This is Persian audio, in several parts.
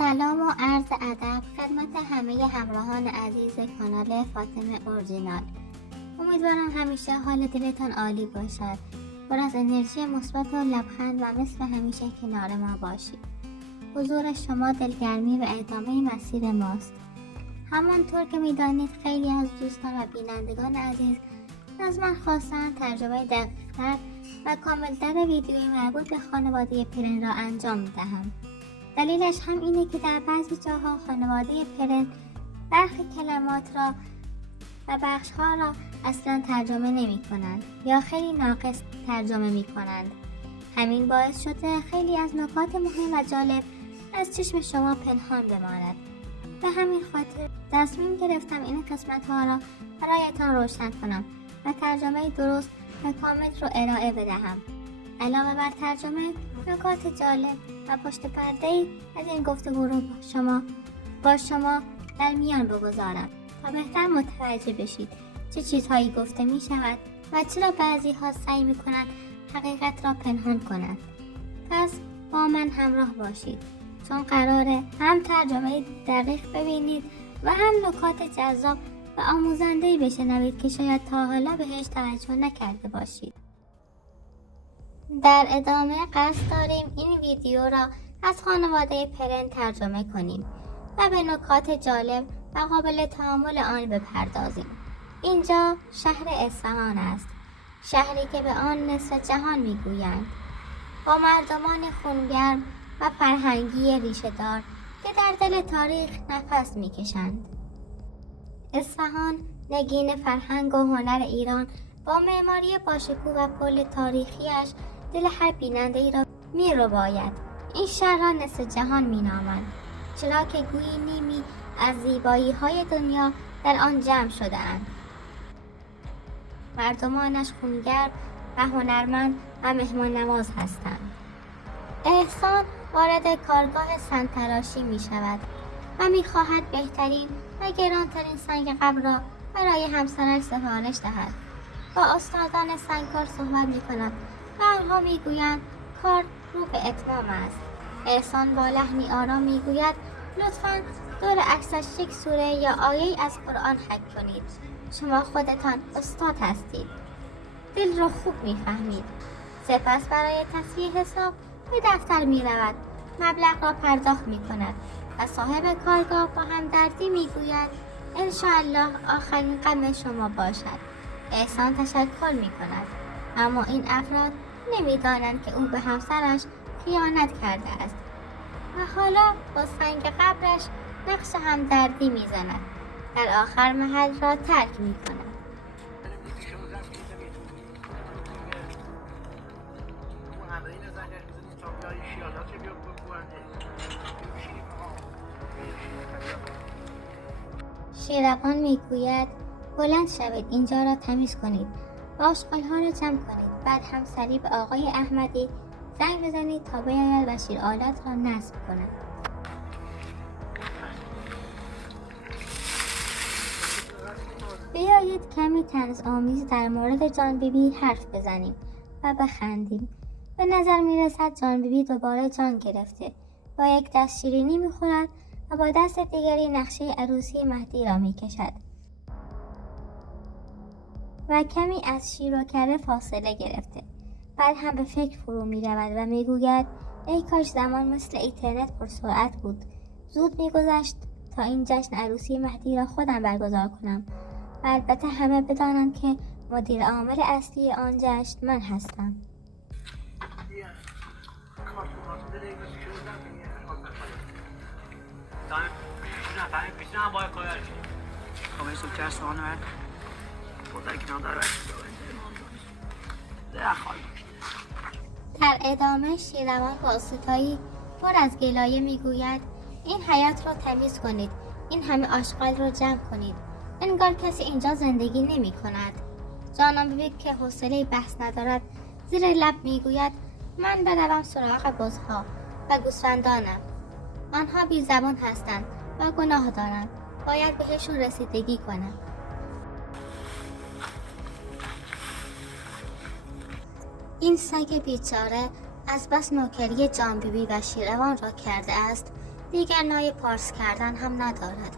سلام و عرض ادب خدمت همه همراهان عزیز کانال فاطمه اورجینال. امیدوارم همیشه حال دلتان عالی باشد، پر از انرژی مثبت و لبخند و مثل همیشه کنار ما باشید. حضور شما دلگرمی و ادامه مسیر ماست. همانطور که میدانید خیلی از دوستان و بینندگان عزیز از من خواستن ترجمه دقیق‌تر و کاملتر ویدیوی مربوط به خانواده پرن را انجام دهم. دلیلش هم اینه که در بعضی جاها خانواده پرن برخی کلمات را و بخش‌ها را اصلا ترجمه نمی کنند یا خیلی ناقص ترجمه می کنند. همین باعث شده خیلی از نکات مهم و جالب از چشم شما پنهان بماند. به همین خاطر تصمیم گرفتم این قسمت‌ها را برایتان روشن کنم و ترجمه درست و کامل رو ارائه بدهم. علاوه بر ترجمه، نکات جالب و پشت پرده‌ای از این گفتگو رو با شما در میان بگذارم تا بهتر متوجه بشید چه چیزهایی گفته می شود و چرا بعضی ها سعی می کنند حقیقت را پنهان کنند. پس با من همراه باشید چون قراره هم ترجمه دقیق ببینید و هم نکات جذاب و آموزنده‌ای بشنوید که شاید تا حالا بهش توجه نکرده باشید. در ادامه قصد داریم این ویدیو را از خانواده پرن ترجمه کنیم و به نکات جالب و قابل تأمل آن بپردازیم. اینجا شهر اصفهان است، شهری که به آن نصف جهان میگویند، با مردمان خونگرم و فرهنگی ریشه‌دار که در دل تاریخ نفس میکشند. اصفهان نگین فرهنگ و هنر ایران با معماری باشکوه و پل تاریخیش دل هر بیننده‌ای را می‌رباید. این شهر را نصف جهان می‌نامند چرا که گویی نیمی از زیبایی‌های دنیا در آن جمع شده‌اند. مردمانش خونگرم و هنرمند و مهمان‌نواز هستند. احسان وارد کارگاه سنگ‌تراشی می‌شود و می‌خواهد بهترین و گرانترین سنگ قبر را برای همسرش سفارش دهد. با استادان سنگکار صحبت می‌کند و آنها میگویند کار رو به اتمام است. احسان با لحنی آرام میگوید لطفاً دور عکسش یک سوره یا آیه‌ای از قرآن حک کنید. شما خودتان استاد هستید. دل رو خوب میفهمید. سپس برای تصفیه حساب به دفتر میرود. مبلغ را پرداخت میکند و صاحب کارگاه با همدردی میگوید انشاءالله آخرین غم شما باشد. احسان تشکر میکند اما این افراد نمیدانند که او به همسرش خیانت کرده است و حالا با سنگ قبرش نقش همدردی میزند. در آخر محل را ترک میکند. شیروان میگوید بلند شوید اینجا را تمیز کنید و آشغال‌ها را جمع کنید. بعد همسری به آقای احمدی زنگ بزنید تا بیاید و شیرآلات را نصب کند. بیایید کمی طنزآمیز در مورد جان بیبی حرف بزنیم و بخندیم. به نظر میرسد جان بیبی دوباره جان گرفته. با یک دست شیرینی میخورد و با دست دیگری نقشه عروسی مهدی را میکشد و کمی از شیر و کره فاصله گرفته. بعد هم به فکر فرو می رود و می گوید ای کاش زمان مثل اینترنت پرسرعت بود. زود می گذشت تا این جشن عروسی مهدی را خودم برگزار کنم و البته همه بدانند که مدیر عامل اصلی آن جشن من هستم. در ادامه شیروان با ستایی پر از گلایه میگوید این حیاط رو تمیز کنید، این همه آشغال رو جمع کنید، انگار کسی اینجا زندگی نمی کند. جانم بیبی که حوصله بحث ندارد زیر لب میگوید من بروم سراغ بزها و گوسفندانم. آنها بی زبان هستند و گناه دارند، باید بهشون رسیدگی کنم. این سگ بیچاره از بس نوکری جان بیبی و شیروان را کرده است دیگر نای پارس کردن هم ندارد.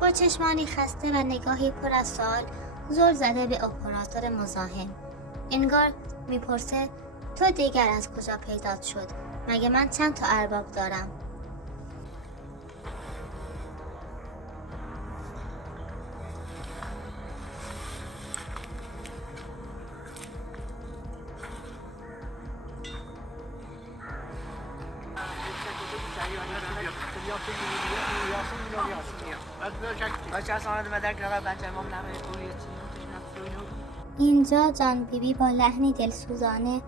با چشمانی خسته و نگاهی پر از سوال زل زده به اپراتور مزاحم. انگار میپرسه تو دیگر از کجا پیدا شد؟ مگه من چند تا ارباب دارم؟ اینجا جان بیبی با لحنی دلسوزانه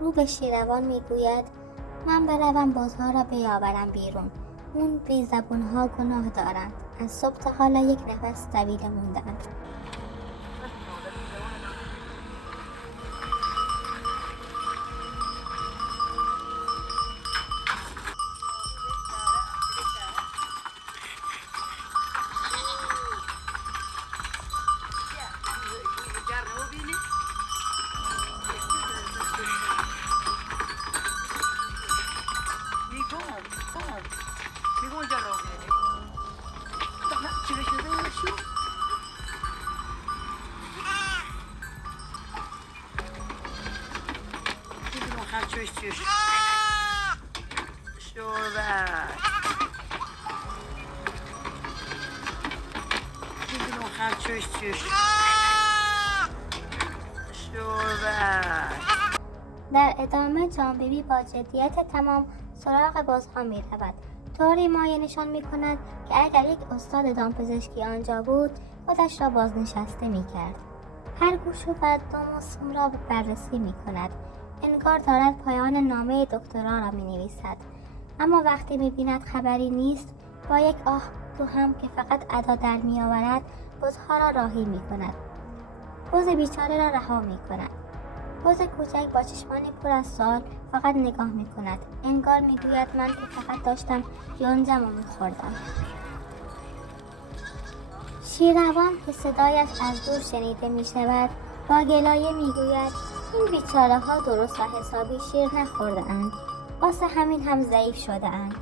رو به شیروان میگوید من بروم بزها را بیاورم بیرون. اون بی زبونها گناه دارند. از صبح تا حالا یک نفس طویل موندند. در ادامه جان بیبی با جدیت تمام سراغ بزها می رود. طوری مایه نشان می کند که اگر یک استاد دامپزشکی آنجا بود خودش را بازنشسته می کرد. هر گوش و بدنام و سوم را بررسی می کند. انگار دارد پایان نامه دکترا را می نویسد. اما وقتی می بیند خبری نیست با یک آه تو هم که فقط ادا در می آورد بزها را راهی می کند. بز بیچاره را رها می کند. بز کوچک با چشمانی پر از سوال فقط نگاه می کند. انگار می گوید من که فقط داشتم یونجم و می خوردم. شیروان که صدایش از دور شنیده می شود با گلایه می گوید این بیچاره ها درست و حسابی شیر نخورده اند. واسه همین هم ضعیف شده اند.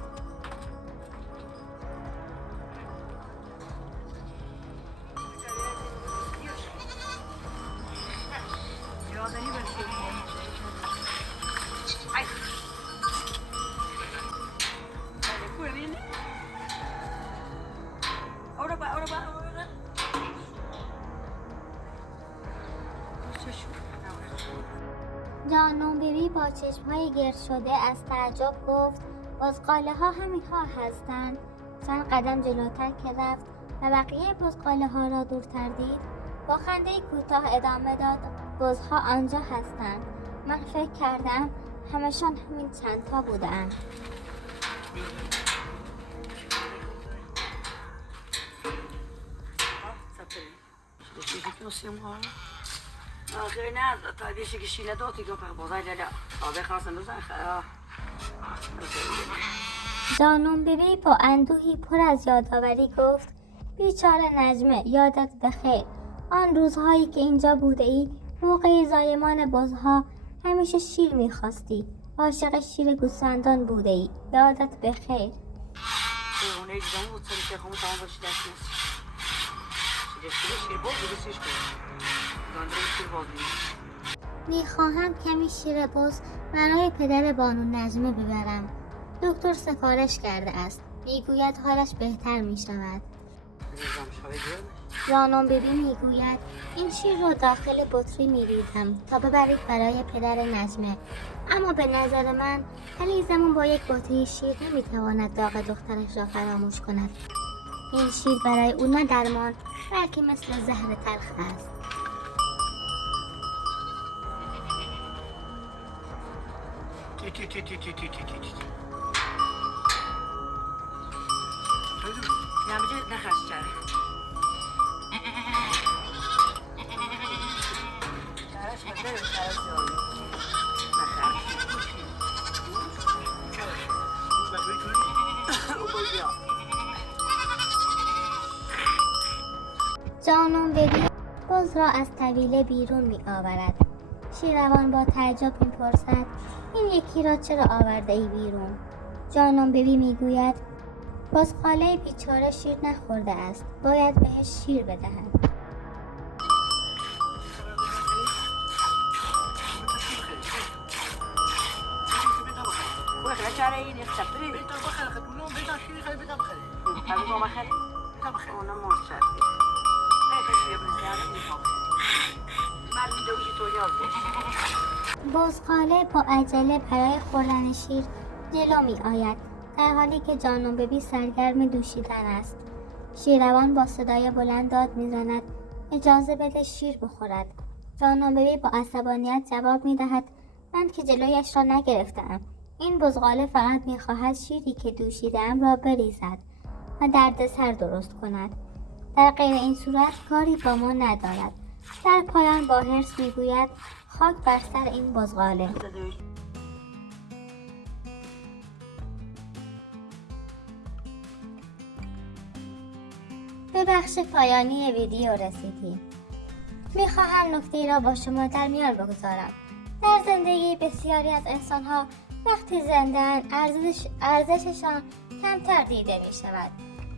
جانم بیبی با چشمهای گرد شده از تعجب گفت بزغاله ها همین ها هستند. چند قدم جلوتر که رفت و بقیه بزغاله ها را دورتر دید با خنده کوتاه ادامه داد بزها آنجا هستند. من فکر کردم همشان همین چند تا بودند. جانم بیبی با اندوهی پر از یادآوری گفت بیچاره نجمه یادت بخیر. آن روزهایی که اینجا بوده ای موقع زایمان بزها همیشه شیر میخواستی. عاشق شیر گوسفندان بوده ای. یادت بخیر. میخواهم کمی شیر بز برای پدر بانو نجمه ببرم. دکتر سفارش کرده است. میگوید حالش بهتر میشود. جانم بیبی میگوید این شیر رو داخل بطری میریزم تا ببرید برای پدر نجمه. اما به نظر من علیزمون با یک بطری شیر نمیتواند داغ دخترش را فراموش کند. این شیر برای او نه درمان بلکه مثل زهر تلخ است. جانم بیبی بز را از طویله بیرون می آورد. شیروان با تعجب می پرسد این یکی را چرا آورده ای بیرون؟ جانم بیبی می گوید بزغاله بیچاره شیر نخورده است. باید بهش شیر بدهد. بزغاله با عجله برای خوردن شیر جلو می آید، در حالی که جانم ببی سرگرم دوشیدن است. شیروان با صدای بلند داد میزند اجازه بده شیر بخورد. جانم ببی با عصبانیت جواب می دهد من که جلویش را نگرفتم. این بزغاله فقط می خواهد شیری که دوشیدم را بریزد و دردسر درست کند. در غیر این صورت کاری با ما ندارد. در پایان با حرص میگوید خاک بر سر این بزغاله. به بخش پایانی ویدیو رسیدیم. میخواهم نکته‌ای را با شما در میان بگذارم. در زندگی بسیاری از انسانها وقتی زنده‌اند ارزششان کمتر دیده می شود،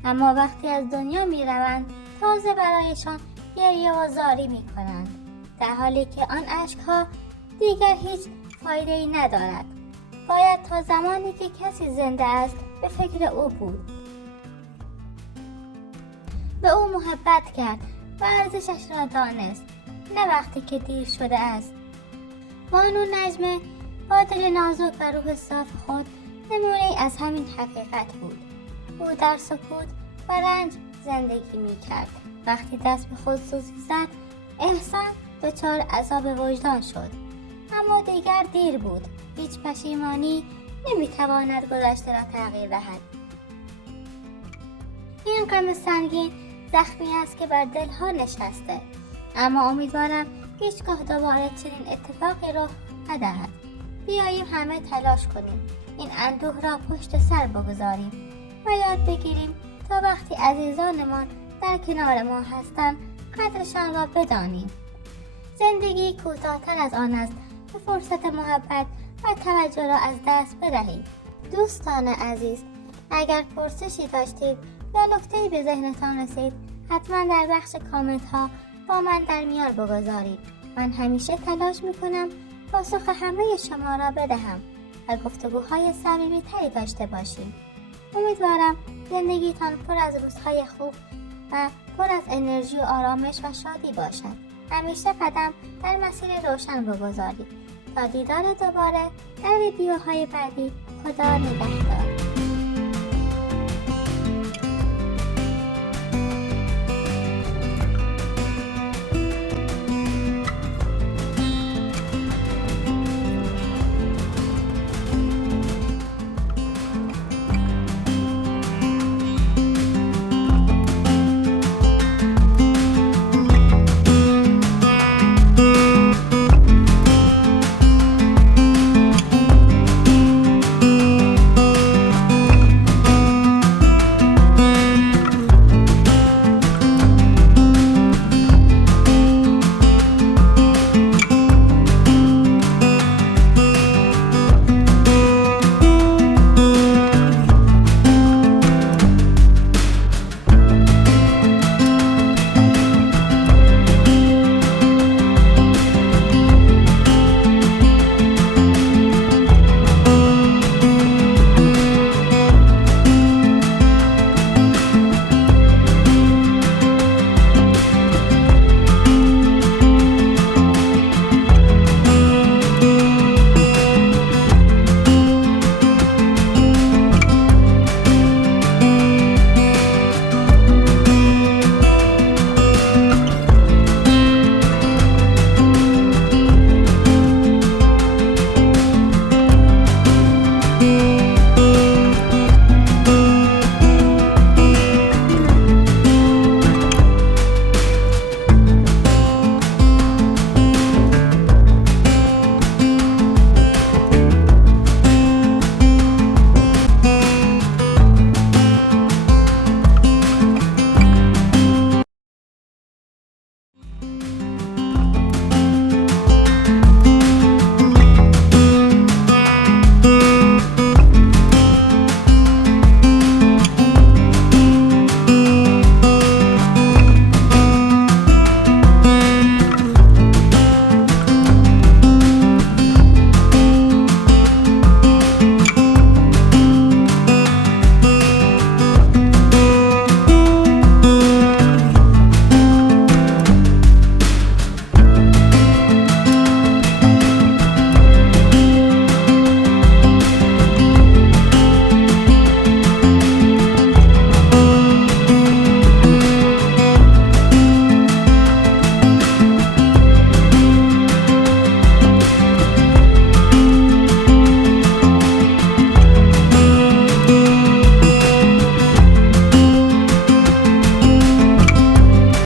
اما وقتی از دنیا می روند تازه برایشان گریه و زاری می کنند، در حالی که آن اشکها دیگر هیچ فایده ای ندارد. باید تا زمانی که کسی زنده است به فکر او بود، به او محبت کرد و ارزشش را دانست، نه وقتی که دیر شده است. بانو نجمه با دل نازک و روح صاف خود نمونه‌ای از همین حقیقت بود. او در سکوت و رنج زندگی می کرد. وقتی دست به خود سوزی زد، احسان دچار عذاب وجدان شد. اما دیگر دیر بود. هیچ پشیمانی نمیتواند گذشته را تغییر دهد. این غم سنگین زخمی است که بر دلها نشسته، اما امیدوارم هیچگاه دوباره چنین اتفاقی رخ ندهد. بیاییم همه تلاش کنیم این اندوه را پشت سر بگذاریم و یاد بگیریم تا وقتی عزیزانمان در کنار ما هستند قدرشان را بدانیم. زندگی کوتاه‌تر از آن است که فرصت محبت و توجه را از دست بدهید. دوستان عزیز، اگر پرسشی داشتید یا نکته‌ای به ذهنتان رسید، حتما در بخش کامنت ها با من در میان بگذارید. من همیشه تلاش میکنم پاسخ همه شما را بدهم و گفتگوهای صمیمی‌تری داشته باشیم. امیدوارم زندگیتان پر از روزهای خوب و پر از انرژی و آرامش و شادی باشد. همیشه قدم در مسیر روشن بگذارید. تا دیدار دوباره در ویدیوهای بعدی، خدا نگهدار.